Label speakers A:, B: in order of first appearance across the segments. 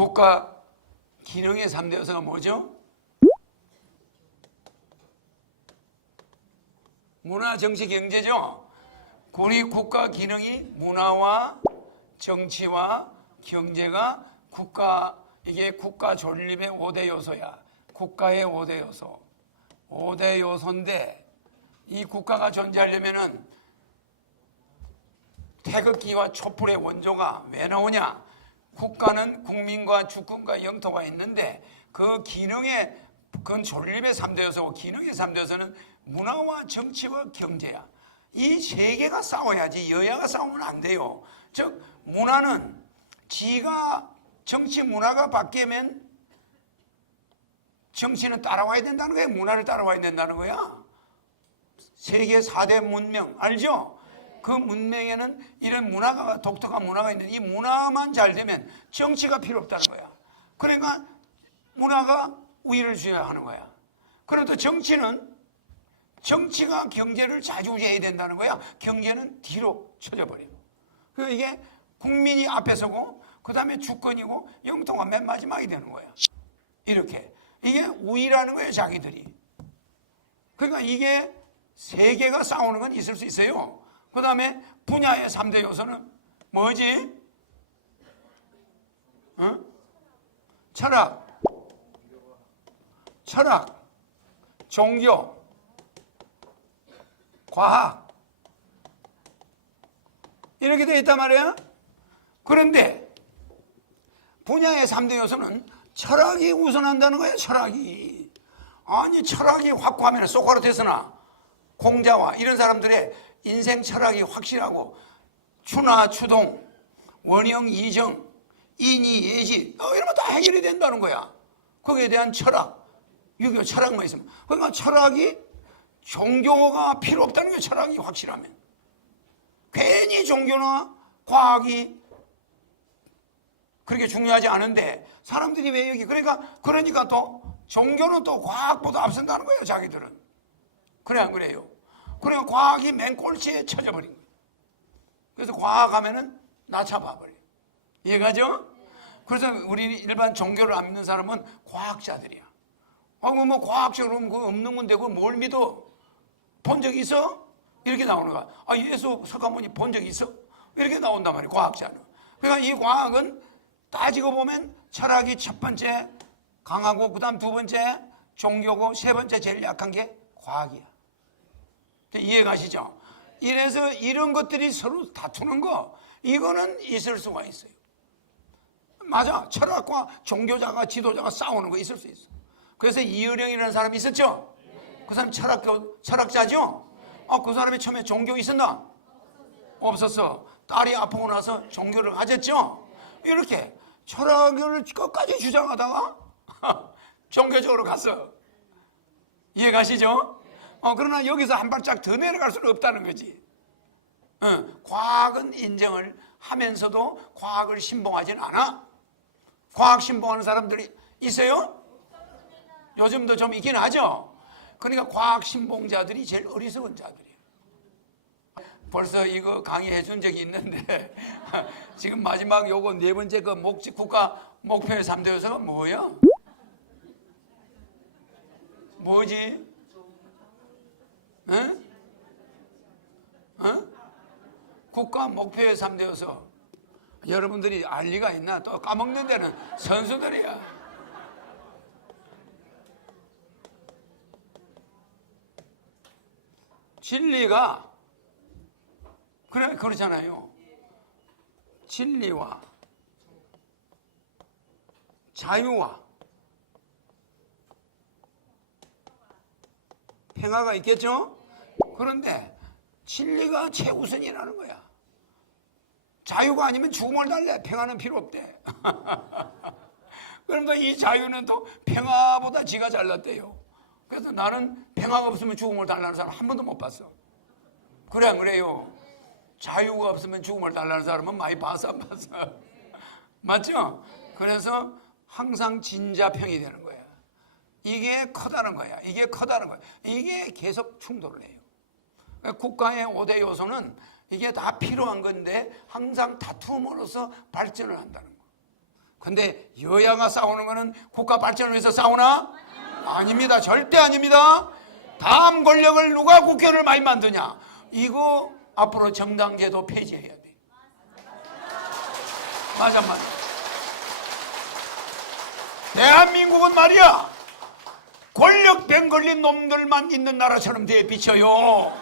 A: 국가 기능의 3대 요소가 뭐죠? 문화, 정치, 경제죠. 우리 국가 기능이 문화와 정치와 경제가 국가 이게 국가 존립의 5대 요소야. 국가의 5대 요소. 5대 요소인데 이 국가가 존재하려면은 태극기와 촛불의 원조가 왜 나오냐? 국가는 국민과 주권과 영토가 있는데 그 기능의 그건 존립의 3대 요소고 기능의 3대 요소는 문화와 정치와 경제야. 이 세 개가 싸워야지 여야가 싸우면 안 돼요. 즉 문화는 지가 정치 문화가 바뀌면 정치는 따라와야 된다는 거야. 문화를 따라와야 된다는 거야. 세계 4대 문명 알죠? 그 문명에는 이런 문화가 독특한 문화가 있는데 이 문화만 잘 되면 정치가 필요 없다는 거야. 그러니까 문화가 우위를 주어야 하는 거야. 그래도 정치는 정치가 경제를 좌지우지해야 된다는 거야. 경제는 뒤로 쳐져버려. 그 이게 국민이 앞에 서고 그 다음에 주권이고 영토가 맨 마지막이 되는 거야. 이렇게 이게 우위라는 거예요, 자기들이. 그러니까 이게 세계가 싸우는 건 있을 수 있어요. 그 다음에 분야의 3대 요소는 뭐지? 어? 철학, 철학, 종교, 과학. 이렇게 되어 있단 말이야. 그런데 분야의 3대 요소는 철학이 우선한다는 거야, 철학이. 아니, 철학이 확고하면 소크라테스나 공자와 이런 사람들의 인생 철학이 확실하고 추나 추동, 원형 이정, 인이 예지 어, 이러면 다 해결이 된다는 거야. 거기에 대한 철학, 유교 철학만 있으면. 그러니까 철학이 종교가 필요 없다는 거야, 철학이 확실하면. 괜히 종교나 과학이 그렇게 중요하지 않은데 사람들이 왜 여기 그러니까 그러니까 또 종교는 또 과학보다 앞선다는 거예요, 자기들은. 그래 안 그래요? 그러니까 과학이 맨 꼴찌에 쳐져버린 거예요. 그래서 과학 하면은 낮춰봐버려. 이해가죠? 그래서 우리 일반 종교를 안 믿는 사람은 과학자들이야. 아, 뭐, 뭐 과학적으로 그 없는 건데 그걸 뭘 믿어? 본 적 있어? 이렇게 나오는 거야. 아, 예수 석가모니 본 적 있어? 이렇게 나온단 말이야, 과학자는. 그러니까 이 과학은 따지고 보면 철학이 첫 번째 강하고, 그 다음 두 번째 종교고, 세 번째 제일 약한 게 과학이야. 이해 가시죠? 이래서 이런 것들이 서로 다투는 거, 이거는 있을 수가 있어요. 맞아. 철학과 종교자가 지도자가 싸우는 거 있을 수 있어. 그래서 이의령이라는 사람이 있었죠? 그 사람 철학교, 철학자죠? 아, 그 사람이 처음에 종교 있었나? 없었어. 딸이 아프고 나서 종교를 가졌죠? 이렇게 철학을 끝까지 주장하다가 종교적으로 갔어. 이해 가시죠? 어, 그러나 여기서 한 발짝 더 내려갈 수는 없다는 거지. 어, 과학은 인정을 하면서도 과학을 신봉하지는 않아. 과학 신봉하는 사람들이 있어요? 요즘도 좀 있긴 하죠. 그러니까 과학 신봉자들이 제일 어리석은 자들이에요. 벌써 이거 강의해 준 적이 있는데 지금 마지막 요거 네 번째 그 목적 국가 목표의 3대 요소가 뭐야? 뭐지? 국가 3대 요소. 여러분들이 알 리가 있나? 또 까먹는 데는 선수들이야. 진리가 그래 그렇잖아요. 진리와 자유와 평화가 있겠죠? 그런데 진리가 최우선이라는 거야. 자유가 아니면 죽음을 달래. 평화는 필요 없대. 그러니까 이 자유는 또 평화보다 지가 잘났대요. 그래서 나는 평화가 없으면 죽음을 달라는 사람 한 번도 못 봤어. 그래 안 그래요? 자유가 없으면 죽음을 달라는 사람은 많이 봤어 안 봤어? 맞죠? 그래서 항상 진자평이 되는 거야. 이게 커다란 거야. 이게 커다란 거야. 이게 계속 충돌을 해요. 국가의 5대 요소는 이게 다 필요한 건데 항상 다툼으로써 발전을 한다는 거. 근데 여야가 싸우는 거는 국가 발전을 위해서 싸우나? 아닙니다. 절대 아닙니다. 다음 권력을 누가 국회의원을 많이 만드냐? 이거 앞으로 정당제도 폐지해야 돼. 맞아, 맞아. 대한민국은 말이야. 권력병 걸린 놈들만 있는 나라처럼 돼 비쳐요.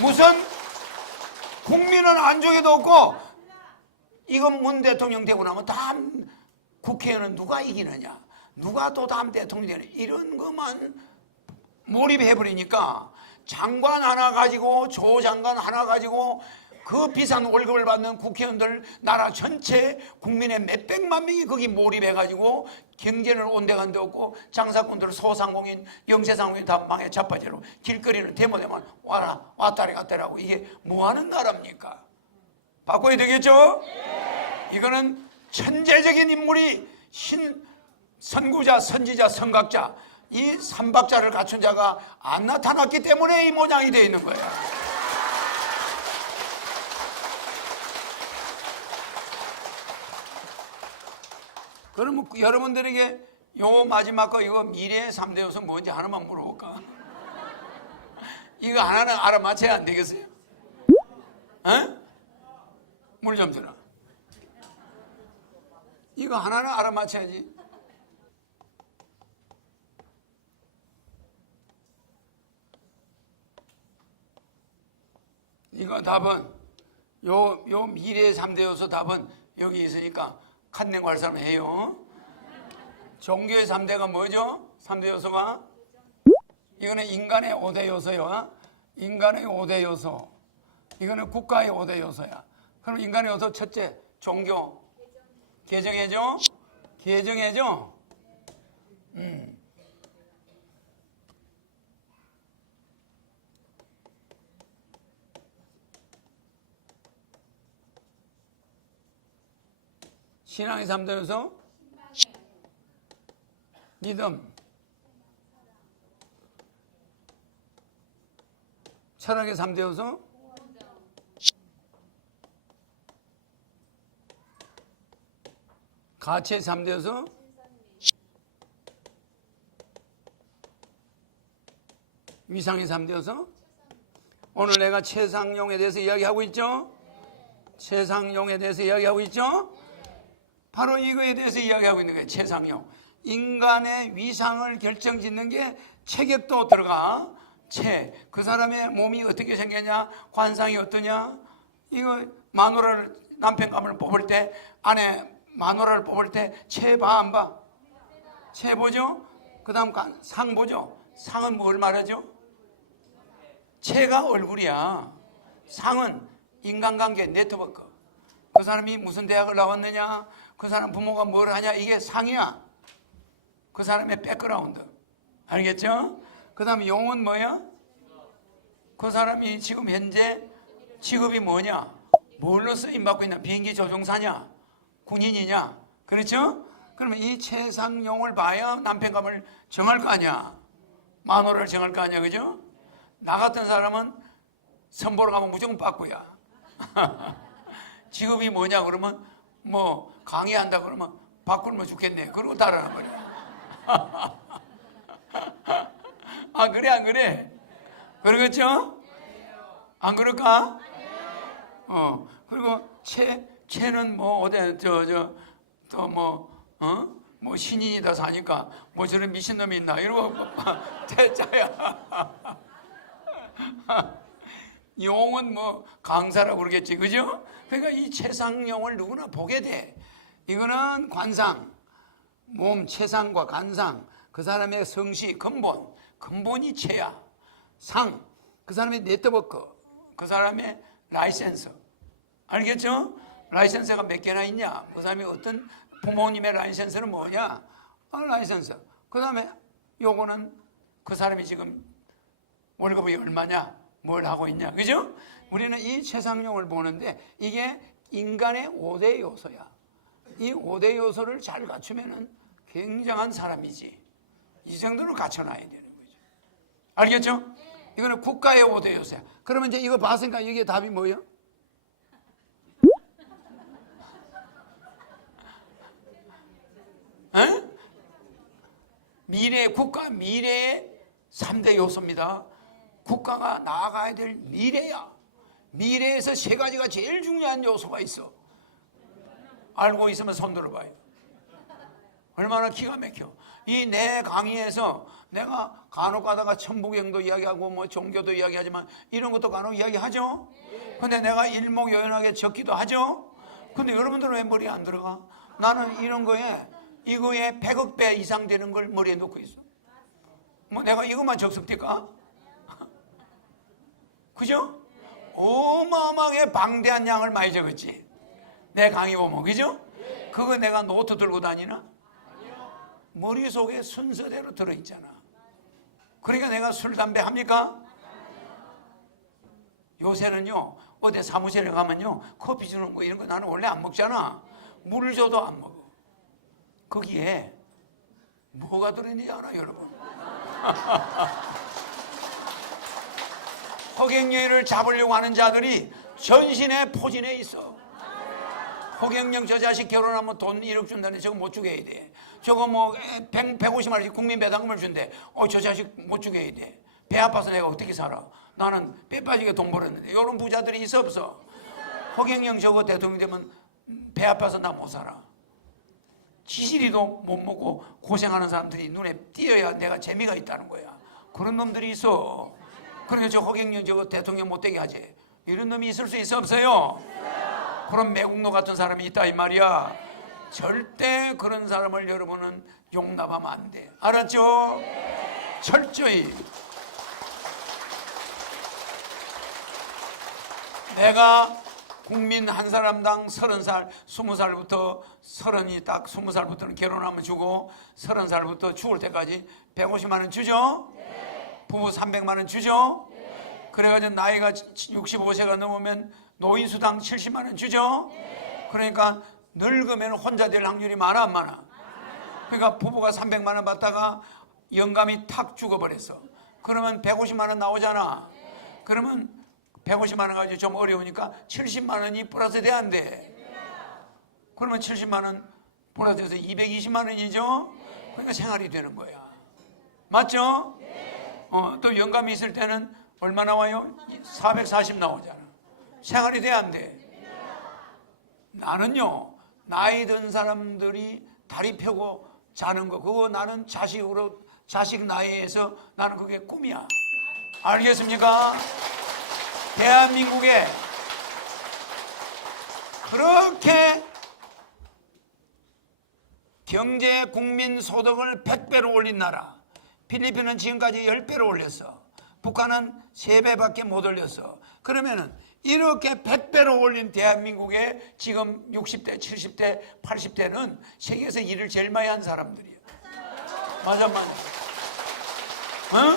A: 무슨 국민은 안중에도 없고 이건 문 대통령 되고 나면 다음 국회의원은 누가 이기느냐? 누가 또 다음 대통령이 되느냐? 이런 것만 몰입해버리니까 장관 하나 가지고 조장관 하나 가지고 그 비싼 월급을 받는 국회의원들 나라 전체 국민의 몇백만 명이 거기 몰입해가지고 경제를 온데간데 없고 장사꾼들 소상공인 영세상공인 다 망해 자빠지로 길거리는 데모되면 와라 왔다리 갔다라고 이게 뭐하는 나라입니까? 바꿔야 되겠죠? 이거는 천재적인 인물이 신 선구자, 선지자, 선각자 이 삼박자를 갖춘 자가 안 나타났기 때문에 이 모양이 되어 있는 거예요. 그러면 여러분들에게 요 마지막 거 이거 미래의 3대 요소 뭔지 하나만 물어볼까? 이거 하나는 알아맞혀야 안 되겠어요? 어? 물좀 주라. 이거 하나는 알아맞혀야지. 이거 답은 요, 요 미래의 3대 요소 답은 여기 있으니까 칸냉 갈 사람 해요. 종교의 3대가 뭐죠? 3대 요소가? 이거는 인간의 5대 요소요. 인간의 5대 요소. 이거는 국가의 5대 요소야. 그럼 인간의 요소 첫째, 종교. 개정해줘? 개정해줘? 신앙의 3대 요소? 믿음. 철학의 3대 요소? 가치의 3대 요소? 위상의 3대 요소? 오늘 내가 최상용에 대해서 이야기하고 있죠? 최상용에 대해서 이야기하고 있죠? 바로 이거에 대해서 이야기하고 있는 거예요. 최상용. 인간의 위상을 결정짓는 게 체격도 들어가. 체. 그 사람의 몸이 어떻게 생겼냐? 관상이 어떠냐? 이거 마누라를 남편 감을 뽑을 때 아내 마누라를 뽑을 때 체 봐 안 봐? 체 보죠? 그 다음 상 보죠? 상은 뭘 말하죠? 체가 얼굴이야. 상은 인간관계 네트워크. 그 사람이 무슨 대학을 나왔느냐? 그 사람 부모가 뭘 하냐? 이게 상이야. 그 사람의 백그라운드. 알겠죠? 그 다음 용은 뭐야? 그 사람이 지금 현재 직업이 뭐냐? 뭘로 쓰임받고 있냐? 비행기 조종사냐? 군인이냐? 그렇죠? 그러면 이 최상용을 봐야 남편감을 정할 거 아니야. 만호를 정할 거 아니야. 그죠? 나 같은 사람은 선보러 가면 무조건 빠꾸야. 직업이 뭐냐 그러면 뭐 강의한다 그러면 바꿀면 죽겠네. 그러고 따라하는 거야. 아 그래 안 그래? 그러겠죠? 안 그럴까? 어 그리고 채 채는 뭐 어디 저저 또뭐 어? 뭐 신인이다 사니까 뭐 저런 미친놈이 있나 이러고 태자야 용은 뭐 강사라고 그러겠지 그죠? 그러니까 이 최상용을 누구나 보게 돼. 이거는 관상 몸 체상과 관상 그 사람의 성시 근본 근본이 체야. 상 그 사람의 네트워크 그 사람의 라이센스. 알겠죠? 라이센스가 몇 개나 있냐? 그 사람이 어떤 부모님의 라이센스는 뭐냐? 아, 라이센스. 그 다음에 요거는 그 사람이 지금 월급이 얼마냐 뭘 하고 있냐. 그죠? 우리는 이 최상용을 보는데 이게 인간의 5대 요소야. 이 5대 요소를 잘 갖추면은 굉장한 사람이지. 이 정도로 갖춰놔야 되는 거죠. 알겠죠? 이거는 국가의 5대 요소야. 그러면 이제 이거 봤으니까 이게 답이 뭐예요? 미래 국가 미래의 3대 요소입니다. 국가가 나아가야 될 미래야. 미래에서 세 가지가 제일 중요한 요소가 있어. 알고 있으면 손 들어봐요. 얼마나 기가 막혀. 이 내 강의에서 내가 간혹 가다가 천부경도 이야기하고 뭐 종교도 이야기하지만 이런 것도 간혹 이야기하죠. 근데 내가 일목요연하게 적기도 하죠. 근데 여러분들은 왜 머리에 안 들어가? 나는 이런 거에 이거에 100억 배 이상 되는 걸 머리에 놓고 있어. 뭐 내가 이것만 적습니까? 그죠? 어마어마하게 방대한 양을 많이 적었지. 내 강의 보면 그죠? 그거 내가 노트 들고 다니나? 머릿속에 순서대로 들어있잖아. 그러니까 내가 술, 담배 합니까? 요새는요, 어디 사무실에 가면요, 커피 주는 거 이런 거 나는 원래 안 먹잖아. 물 줘도 안 먹어. 거기에 뭐가 들어있는지 알아, 여러분? 허경영을 잡으려고 하는 자들이 전신에 포진해 있어. 허경영 저 자식 결혼하면 돈 1억 준다는데 저거 못 주게 해야 돼. 저거 뭐 100, 150만 원씩 국민 배당금을 준대. 어, 저 자식 못 주게 해야 돼. 배 아파서 내가 어떻게 살아? 나는 배 빠지게 돈 벌었는데. 이런 부자들이 있어 없어? 허경영 저거 대통령 되면 배 아파서 나 못 살아. 지시리도 못 먹고 고생하는 사람들이 눈에 띄어야 내가 재미가 있다는 거야. 그런 놈들이 있어. 그러니까 저 허경영 저거 대통령 못 되게 하지. 이런 놈이 있을 수 있어 없어요? 그런 매국노 같은 사람이 있다 이 말이야. 절대 그런 사람을 여러분은 용납하면 안 돼. 알았죠? 철저히. 내가 국민 한 사람당 서른 살, 스무 살부터 서른이 딱 스무 살부터는 결혼하면 주고 서른 살부터 죽을 때까지 150만 원 주죠? 부부 300만 원 주죠? 그래가지고 나이가 65세가 넘으면 노인수당 70만 원 주죠? 그러니까 늙으면 혼자 될 확률이 많아 안 많아? 그러니까 부부가 300만 원 받다가 영감이 탁 죽어버렸어. 그러면 150만 원 나오잖아. 그러면 150만 원 가지고 좀 어려우니까 70만 원이 플러스 돼야 안 돼. 그러면 70만 원 플러스 돼서 220만 원이죠? 그러니까 생활이 되는 거야. 맞죠? 어, 또 영감이 있을 때는 얼마 나와요? 440 나오잖아. 생활이 돼야 안 돼. 나는요, 나이 든 사람들이 다리 펴고 자는 거, 그거 나는 자식으로, 자식 나이에서 나는 그게 꿈이야. 알겠습니까? 대한민국에 그렇게 경제 국민 소득을 100배로 올린 나라. 필리핀은 지금까지 10배로 올렸어. 북한은 3배밖에 못 올렸어. 그러면은 이렇게 100배로 올린 대한민국의 지금 60대, 70대, 80대는 세계에서 일을 제일 많이 한 사람들이야. 맞아, 맞아. 응?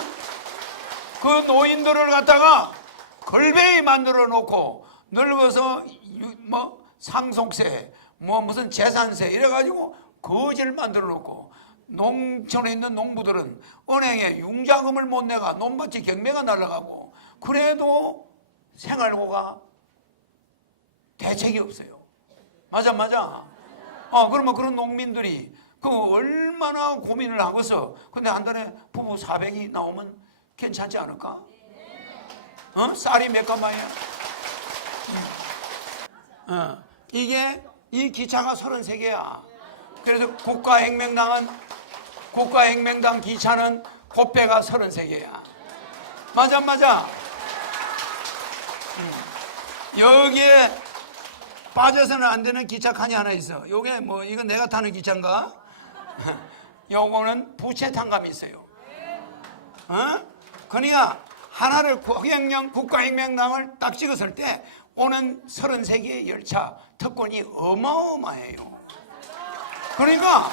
A: 그 노인들을 갖다가 걸베이 만들어 놓고 늙어서 유- 뭐 상속세, 뭐 무슨 재산세 이래가지고 거지를 만들어 놓고 농촌에 있는 농부들은 은행에 융자금을 못 내가 논밭이 경매가 날아가고 그래도 생활고가 대책이 없어요. 맞아 맞아. 어 그러면 그런 농민들이 그 얼마나 고민을 하고서 근데 한 달에 부부 400이 나오면 괜찮지 않을까? 어? 쌀이 몇 가마야? 어, 이게 이 기차가 33개야. 그래서 국가혁명당은 국가혁명당 기차는 곱배가 33개야. 맞아 맞아. 음. 여기에 빠져서는 안 되는 기차 칸이 하나 있어. 요게 뭐 이건 내가 타는 기차인가? 요거는 부채 탕감이 있어요. 어? 그러니까 하나를 국혁명 국가혁명당을 딱 찍었을 때 오는 33개의 열차 특권이 어마어마해요. 그러니까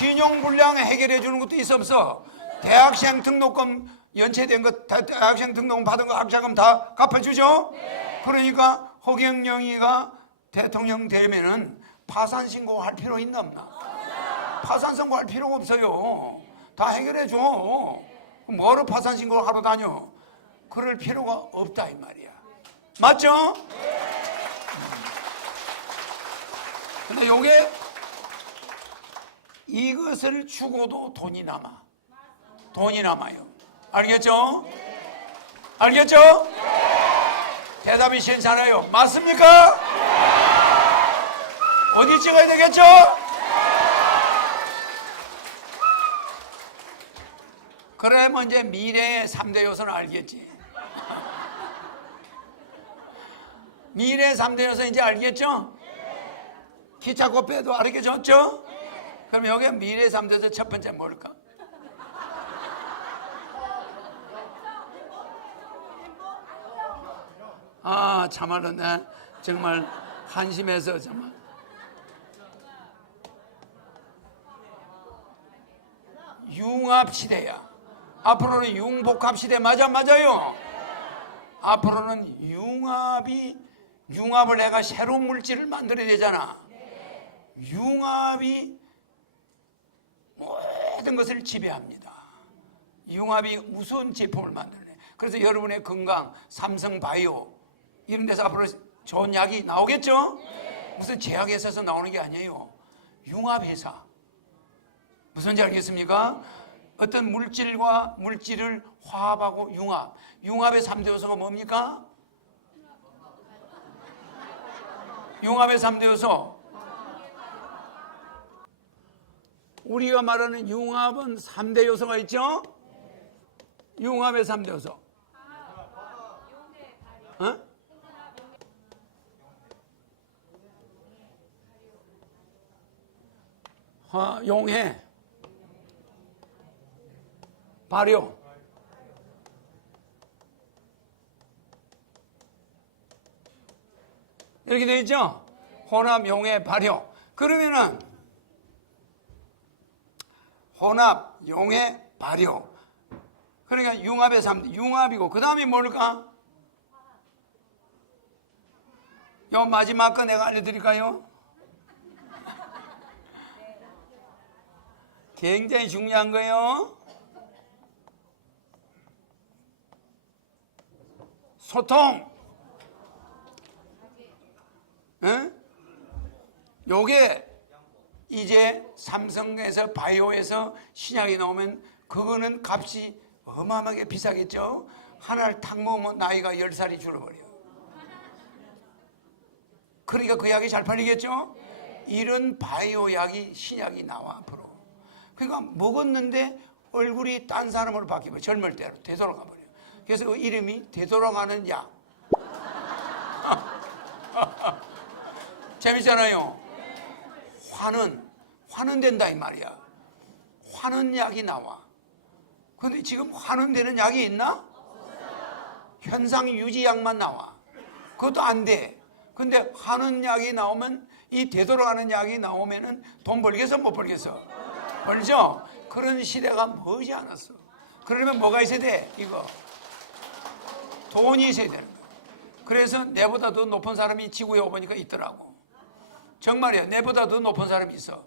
A: 신용불량 해결해 주는 것도 있어 없어. 대학생 등록금 연체된 거, 다- 대학생 등록금 받은 거 학자금 다 갚아주죠? 그러니까 허경영이가 대통령 되면은 파산 신고할 필요 있나 없나? 파산 신고할 필요가 없어요. 다 해결해 줘. 뭐로 파산 신고를 하러 다녀? 그럴 필요가 없다 이 말이야. 맞죠? 음. 근데 요게 이것을 주고도 돈이 남아. 돈이 남아요. 알겠죠? 알겠죠? 대답이 괜찮아요. 맞습니까? 어디 찍어야 되겠죠? 그러면 이제 미래의 3대 요소는 알겠지. 미래 3대 요소 이제 알겠죠? 기차 코페도 알겠죠? 그럼 여기 미래 3대 요소 첫 번째 뭘까? 아, 참말로 내 정말 한심해서 정말. 융합 시대야. 앞으로는 융복합 시대 맞아 맞아요. 앞으로는 융합이 융합을 내가 새로운 물질을 만들어야 되잖아. 융합이 모든 것을 지배합니다. 융합이 우선 제품을 만드네. 그래서 여러분의 건강, 삼성 바이오 이런 데서 앞으로 좋은 약이 나오겠죠? 무슨 제약회사에서 나오는 게 아니에요. 융합회사. 무슨 지 알겠습니까? 어떤 물질과 물질을 화합하고 융합. 융합의 3대 요소가 뭡니까? 융합의 3대 요소. 우리가 말하는 융합은 3대 요소가 있죠? 융합의 3대 요소. 어? 화, 용해, 발효. 이렇게 되어 있죠? 혼합, 용해, 발효. 그러면은 혼합, 용해, 발효. 그러니까 융합의 3대, 융합이고 그 다음이 뭘까? 요 마지막 거 내가 알려드릴까요? 굉장히 중요한 거예요. 소통. 응? 요게 이제 삼성에서 바이오에서 신약이 나오면 그거는 값이 어마어마하게 비싸겠죠? 하나를 탁 먹으면 나이가 10살이 줄어버려. 그러니까 그 약이 잘 팔리겠죠? 이런 바이오 약이 신약이 나와 앞으로. 그러니까 먹었는데 얼굴이 딴 사람으로 바뀌고 젊을 때로 되돌아가 버려. 그래서 그 이름이 되돌아가는 약. 재밌잖아요. 화는 화는 된다 이 말이야. 화는 약이 나와. 근데 지금 화는 되는 약이 있나? 현상 유지 약만 나와. 그것도 안 돼. 근데 화는 약이 나오면 이 되돌아가는 약이 나오면은 돈 벌겠어 못 벌겠어? 벌죠? 그런 시대가 머지 않았어. 그러면 뭐가 있어야 돼? 이거. 돈이 있어야 되는 거야. 그래서 내보다 더 높은 사람이 지구에 오보니까 있더라고. 정말이야. 내보다 더 높은 사람이 있어.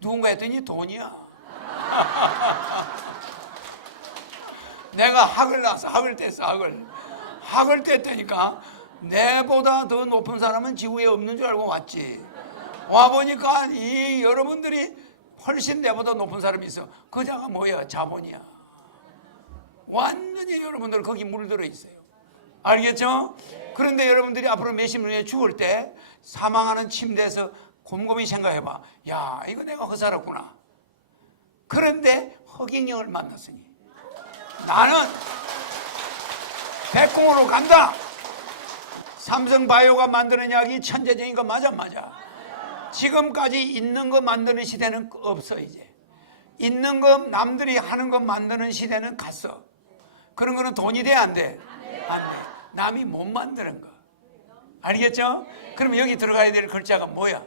A: 누군가 했더니 돈이야. 내가 학을 나서 학을 뗐어, 학을. 학을 뗐다니까 내보다 더 높은 사람은 지구에 없는 줄 알고 왔지. 와 보니까 이 여러분들이 훨씬 내보다 높은 사람이 있어. 그 자가 뭐야? 자본이야. 완전히 여러분들 거기 물들어 있어요. 알겠죠? 그런데 여러분들이 앞으로 몇십 년에 죽을 때 사망하는 침대에서 곰곰이 생각해봐. 야, 이거 내가 허살았구나. 그런데 허경영을 만났으니 나는 백공으로 간다. 삼성 바이오가 만드는 약이 천재적인 거 맞아 맞아. 지금까지 있는 거 만드는 시대는 없어 이제. 있는 거 남들이 하는 거 만드는 시대는 갔어. 그런 거는 돈이 돼 안 돼? 안 돼. 남이 못 만드는 거. 알겠죠? 그럼 여기 들어가야 될 글자가 뭐야?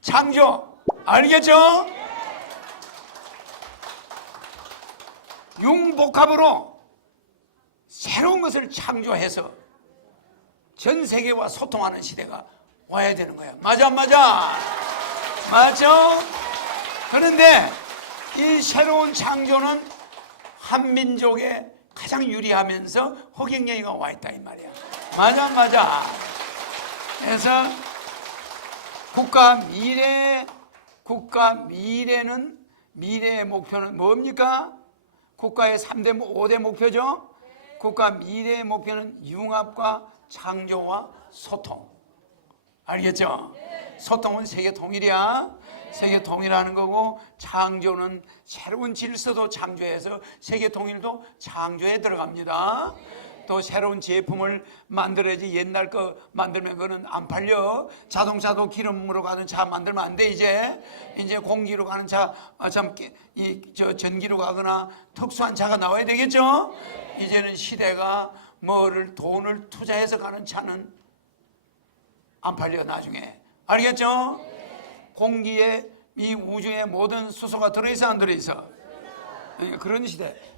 A: 창조. 알겠죠? 융복합으로 새로운 것을 창조해서 전 세계와 소통하는 시대가 와야 되는 거야. 맞아, 안 맞아? 맞죠? 그런데 이 새로운 창조는 한민족의 가장 유리하면서 허경영이가 와 있다 이 말이야. 맞아 맞아. 그래서 국가 미래 국가 미래는 미래의 목표는 뭡니까? 국가의 3대 5대 목표죠. 국가 미래의 목표는 융합과 창조와 소통. 알겠죠? 소통은 세계 통일이야. 세계 통일하는 거고 창조는 새로운 질서도 창조해서 세계 통일도 창조에 들어갑니다. 또 새로운 제품을 만들어야지 옛날 거 만들면 그거는 안 팔려. 자동차도 기름으로 가는 차 만들면 안 돼 이제. 이제 공기로 가는 차, 아, 참, 이, 저 전기로 가거나 특수한 차가 나와야 되겠죠? 이제는 시대가 뭐를 돈을 투자해서 가는 차는 안 팔려 나중에 알겠죠? 공기에 이 우주의 모든 수소가 들어있어 안 들어있어? 그러니까 그런 시대